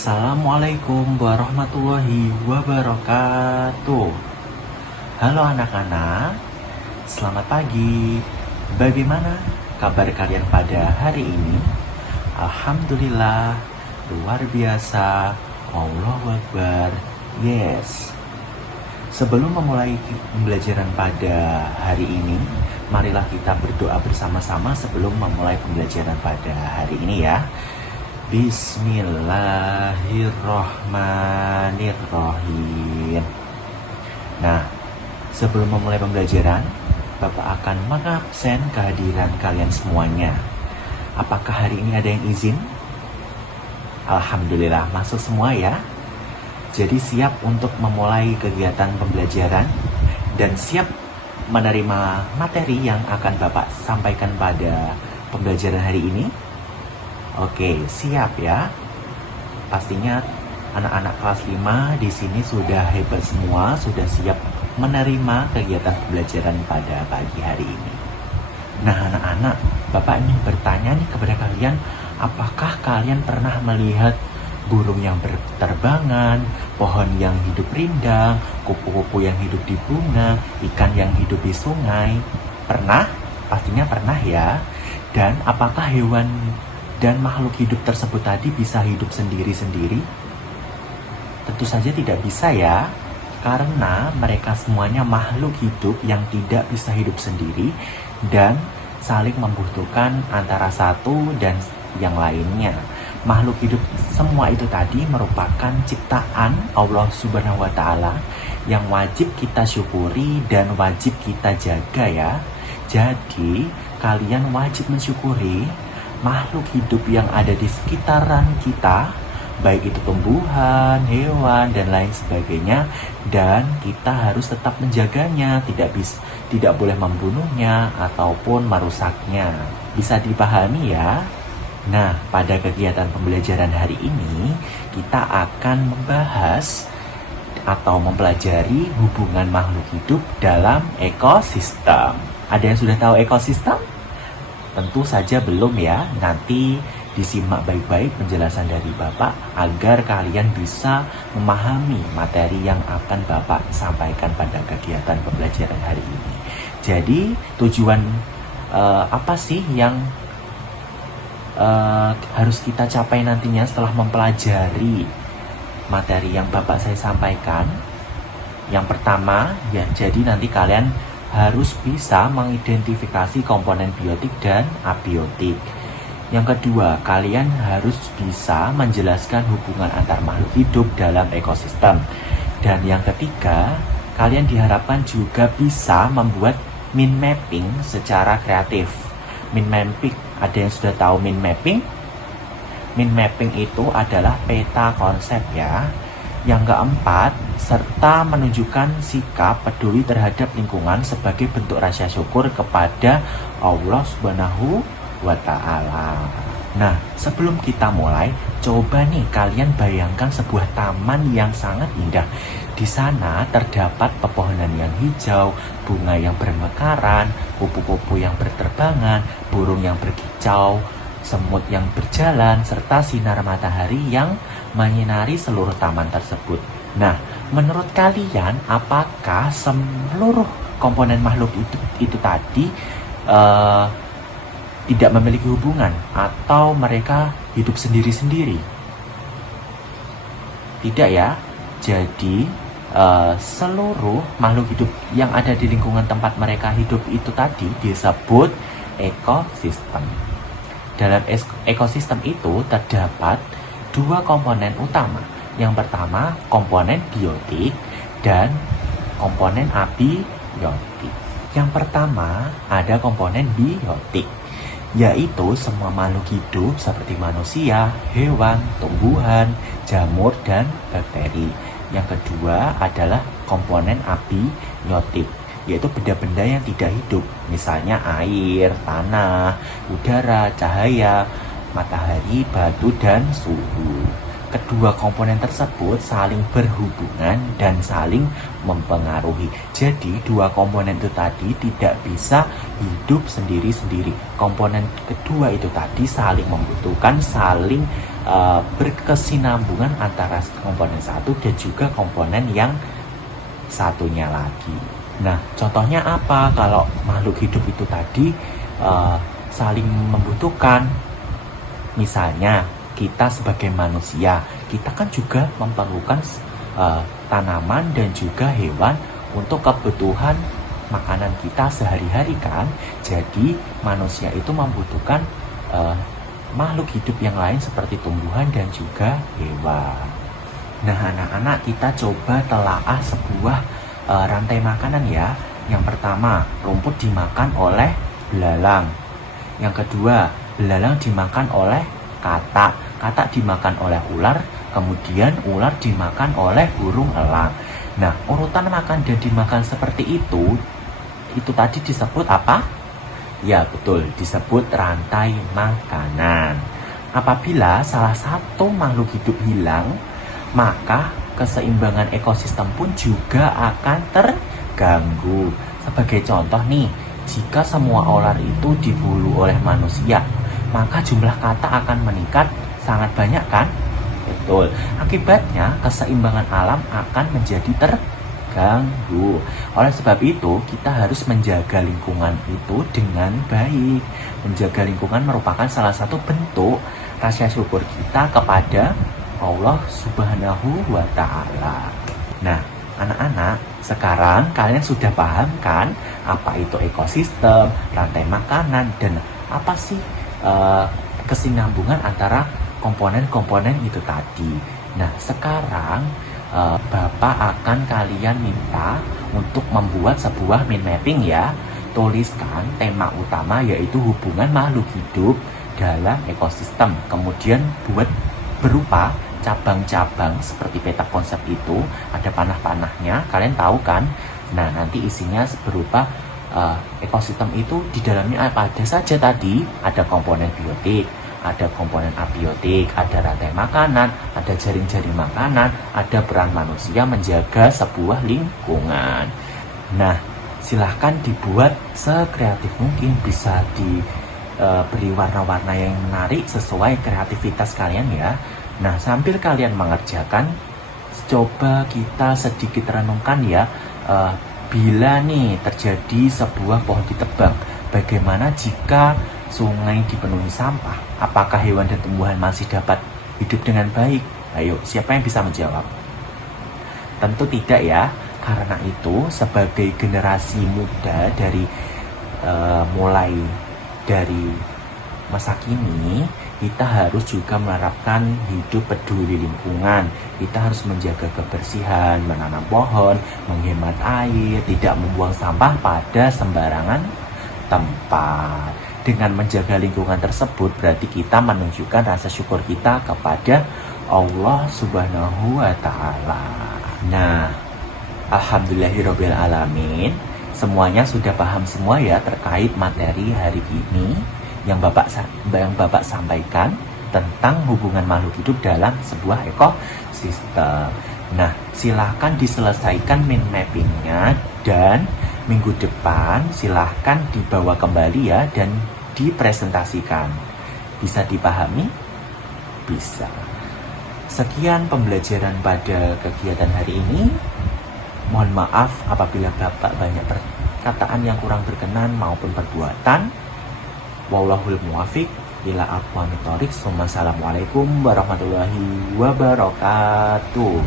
Assalamualaikum warahmatullahi wabarakatuh. Halo anak-anak, selamat pagi. Bagaimana kabar kalian pada hari ini? Alhamdulillah, luar biasa. Allahu Akbar. Yes. Sebelum memulai pembelajaran pada hari ini, marilah kita berdoa bersama-sama sebelum memulai pembelajaran pada hari ini ya. Bismillahirrohmanirrohim. Nah, sebelum memulai pembelajaran, Bapak akan mengabsen kehadiran kalian semuanya. Apakah hari ini ada yang izin? Alhamdulillah, masuk semua ya. Jadi siap untuk memulai kegiatan pembelajaran dan siap menerima materi yang akan Bapak sampaikan pada pembelajaran hari ini. Oke, siap ya. Pastinya anak-anak kelas 5 di sini sudah hebat semua, sudah siap menerima kegiatan pembelajaran pada pagi hari ini. Nah, anak-anak, Bapak ingin bertanya nih kepada kalian, apakah kalian pernah melihat burung yang berterbangan, pohon yang hidup rindang, kupu-kupu yang hidup di bunga, ikan yang hidup di sungai? Pernah? Pastinya pernah ya. Dan apakah hewan dan makhluk hidup tersebut tadi bisa hidup sendiri-sendiri? Tentu saja tidak bisa ya, karena mereka semuanya makhluk hidup yang tidak bisa hidup sendiri dan saling membutuhkan antara satu dan yang lainnya. Makhluk hidup semua itu tadi merupakan ciptaan Allah Subhanahu wa Ta'ala yang wajib kita syukuri dan wajib kita jaga ya. Jadi kalian wajib mensyukuri makhluk hidup yang ada di sekitaran kita, baik itu tumbuhan, hewan, dan lain sebagainya, dan kita harus tetap menjaganya, tidak boleh membunuhnya ataupun merusaknya. Bisa dipahami ya? Nah, pada kegiatan pembelajaran hari ini, kita akan membahas atau mempelajari hubungan makhluk hidup dalam ekosistem. Ada yang sudah tahu ekosistem? Tentu saja belum ya. Nanti disimak baik-baik penjelasan dari Bapak agar kalian bisa memahami materi yang akan Bapak sampaikan pada kegiatan pembelajaran hari ini. Jadi tujuan apa sih yang harus kita capai nantinya setelah mempelajari materi yang Bapak saya sampaikan? Yang pertama ya, jadi nanti kalian harus bisa mengidentifikasi komponen biotik dan abiotik. Yang kedua, kalian harus bisa menjelaskan hubungan antar makhluk hidup dalam ekosistem. Dan yang ketiga, kalian diharapkan juga bisa membuat mind mapping secara kreatif. Mind mapping, ada yang sudah tahu mind mapping? Mind mapping itu adalah peta konsep ya. Yang keempat, serta menunjukkan sikap peduli terhadap lingkungan sebagai bentuk rasa syukur kepada Allah Subhanahu wa Ta'ala. Nah, sebelum kita mulai, coba nih kalian bayangkan sebuah taman yang sangat indah. Di sana terdapat pepohonan yang hijau, bunga yang bermekaran, kupu-kupu yang berterbangan, burung yang berkicau, semut yang berjalan, serta sinar matahari yang menyinari seluruh taman tersebut. Nah, menurut kalian, apakah seluruh komponen makhluk itu tadi tidak memiliki hubungan atau mereka hidup sendiri-sendiri? Tidak ya. Jadi seluruh makhluk hidup yang ada di lingkungan tempat mereka hidup itu tadi disebut ekosistem. Dalam ekosistem itu terdapat dua komponen utama. Yang pertama komponen biotik dan komponen abiotik. Yang pertama ada komponen biotik, yaitu semua makhluk hidup seperti manusia, hewan, tumbuhan, jamur, dan bakteri. Yang kedua adalah komponen abiotik, yaitu benda-benda yang tidak hidup, misalnya air, tanah, udara, cahaya, matahari, batu, dan suhu. Kedua komponen tersebut saling berhubungan dan saling mempengaruhi. Jadi dua komponen itu tadi tidak bisa hidup sendiri-sendiri. Komponen kedua itu tadi saling membutuhkan, saling berkesinambungan antara komponen satu dan juga komponen yang satunya lagi. Nah, contohnya apa? Kalau makhluk hidup itu tadi saling membutuhkan. Misalnya, kita sebagai manusia, kita kan juga memerlukan tanaman dan juga hewan untuk kebutuhan makanan kita sehari-hari kan. Jadi, manusia itu membutuhkan makhluk hidup yang lain seperti tumbuhan dan juga hewan. Nah, anak-anak, kita coba telaah sebuah rantai makanan ya. Yang pertama, rumput dimakan oleh belalang. Yang kedua, belalang dimakan oleh katak. Katak dimakan oleh ular. Kemudian ular dimakan oleh burung elang. Nah, urutan makan dan dimakan seperti itu tadi disebut apa? Ya, betul, disebut rantai makanan. Apabila salah satu makhluk hidup hilang, maka keseimbangan ekosistem pun juga akan terganggu. Sebagai contoh nih, jika semua ular itu diburu oleh manusia, maka jumlah katak akan meningkat sangat banyak kan? Betul. Akibatnya keseimbangan alam akan menjadi terganggu. Oleh sebab itu, kita harus menjaga lingkungan itu dengan baik. Menjaga lingkungan merupakan salah satu bentuk rasa syukur kita kepada Allah Subhanahu wa Ta'ala. Nah, anak-anak, sekarang kalian sudah paham kan apa itu ekosistem, rantai makanan, dan apa sih kesinambungan antara komponen-komponen itu tadi. Nah, sekarang Bapak akan kalian minta untuk membuat sebuah mind mapping ya. Tuliskan tema utama yaitu hubungan makhluk hidup dalam ekosistem. Kemudian buat berupa cabang-cabang seperti peta konsep itu, ada panah-panahnya, kalian tahu kan? Nah, nanti isinya berupa ekosistem itu di dalamnya apa ada saja tadi. Ada komponen biotik, ada komponen abiotik, ada rantai makanan, ada jaring-jaring makanan, ada peran manusia menjaga sebuah lingkungan. Nah, silahkan dibuat sekreatif mungkin, bisa diberi warna-warna yang menarik sesuai kreativitas kalian ya. Nah, sambil kalian mengerjakan, coba kita sedikit renungkan ya, bila nih terjadi sebuah pohon ditebang, bagaimana jika sungai dipenuhi sampah? Apakah hewan dan tumbuhan masih dapat hidup dengan baik? Ayo, siapa yang bisa menjawab? Tentu tidak ya, karena itu sebagai generasi muda mulai dari masa kini, kita harus juga menerapkan hidup peduli lingkungan. Kita harus menjaga kebersihan, menanam pohon, menghemat air, tidak membuang sampah pada sembarangan tempat. Dengan menjaga lingkungan tersebut, berarti kita menunjukkan rasa syukur kita kepada Allah Subhanahu wa Ta'ala. Nah, alhamdulillahirabbil alamin, semuanya sudah paham semua ya terkait materi hari ini yang Bapak sampaikan tentang hubungan makhluk hidup dalam sebuah ekosistem. Nah, silahkan diselesaikan mind mappingnya, dan minggu depan silahkan dibawa kembali ya dan dipresentasikan. Bisa dipahami? Bisa. Sekian pembelajaran pada kegiatan hari ini. Mohon maaf apabila Bapak banyak perkataan yang kurang berkenan maupun perbuatan. Wallahul muwafiq ila aqwamit thoriq. Wassalamualaikum warahmatullahi wabarakatuh.